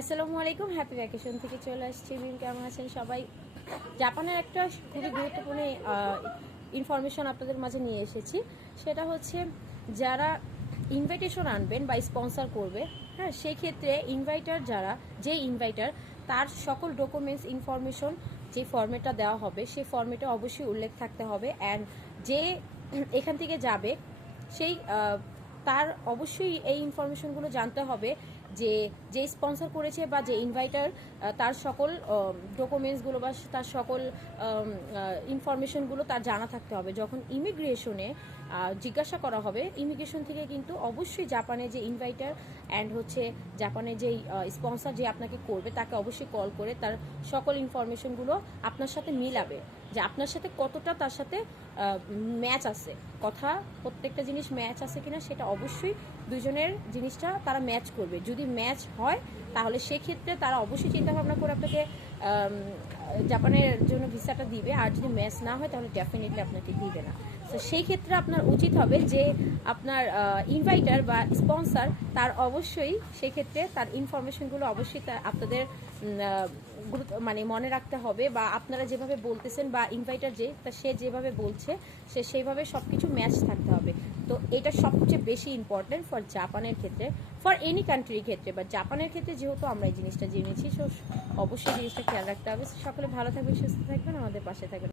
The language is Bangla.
আসসালামু আলাইকুম, হ্যাপি ভ্যাকেশন থেকে চলে আসছি। কেমন আছেন সবাই? জাপানের একটা খুবই গুরুত্বপূর্ণ ইনফরমেশন আপনাদের মাঝে নিয়ে এসেছি। সেটা হচ্ছে যারা ইনভাইটেশন আনবেন বা স্পন্সর করবে, হ্যাঁ, সেই ক্ষেত্রে যে ইনভাইটার তার সকল ডকুমেন্টস ইনফরমেশন যে ফর্মেটটা দেওয়া হবে সেই ফর্মেটে অবশ্যই উল্লেখ থাকতে হবে। অ্যান্ড যে এখান থেকে যাবে সেই তার অবশ্যই এই ইনফরমেশনগুলো জানতে হবে যে যে স্পন্সর করেছে বা যে ইনভাইটার তার সকল ডকুমেন্টসগুলো বা তার সকল ইনফরমেশনগুলো তার জানা থাকতে হবে। যখন ইমিগ্রেশনে জিজ্ঞাসা করা হবে, ইমিগ্রেশন থেকে কিন্তু অবশ্যই জাপানে যে ইনভাইটার অ্যান্ড হচ্ছে জাপানে যেই স্পন্সর যে আপনাকে করবে তাকে অবশ্যই কল করে তার সকল ইনফরমেশনগুলো আপনার সাথে মিলাবে, যে আপনার সাথে কতটা তার সাথে ম্যাচ আছে, কথা প্রত্যেকটা জিনিস ম্যাচ আছে কিনা সেটা অবশ্যই দুজনের জিনিসটা তারা ম্যাচ করবে। যদি ম্যাচ হয় তাহলে সেক্ষেত্রে তারা অবশ্যই চিন্তাভাবনা করে আপনাকে জাপানের জন্য ভিসাটা দিবে, আর যদি ম্যাচ না হয় তাহলে ডেফিনেটলি আপনাকে দিবে না। তো সেই ক্ষেত্রে আপনার উচিত হবে যে আপনার ইনভাইটার বা স্পন্সর তার অবশ্যই সেক্ষেত্রে তার ইনফরমেশনগুলো অবশ্যই আপনাদের মানে মনে রাখতে হবে, বা আপনারা যেভাবে বলতেছেন বা ইনভাইটার সে যেভাবে বলছে সে সেইভাবে সব কিছু ম্যাচ থাকতে হবে। তো এটা সবচেয়ে বেশি ইম্পর্টেন্ট ফর জাপানের ক্ষেত্রে, ফর এনি কান্ট্রির ক্ষেত্রে, বা জাপানের ক্ষেত্রে যেহেতু আমরা এই জিনিসটা জেনেছি, অবশ্যই জিনিসটা খেয়াল রাখতে হবে। সকলে ভালো থাকবেন, সুস্থ থাকবেন, আমাদের পাশে থাকবেন।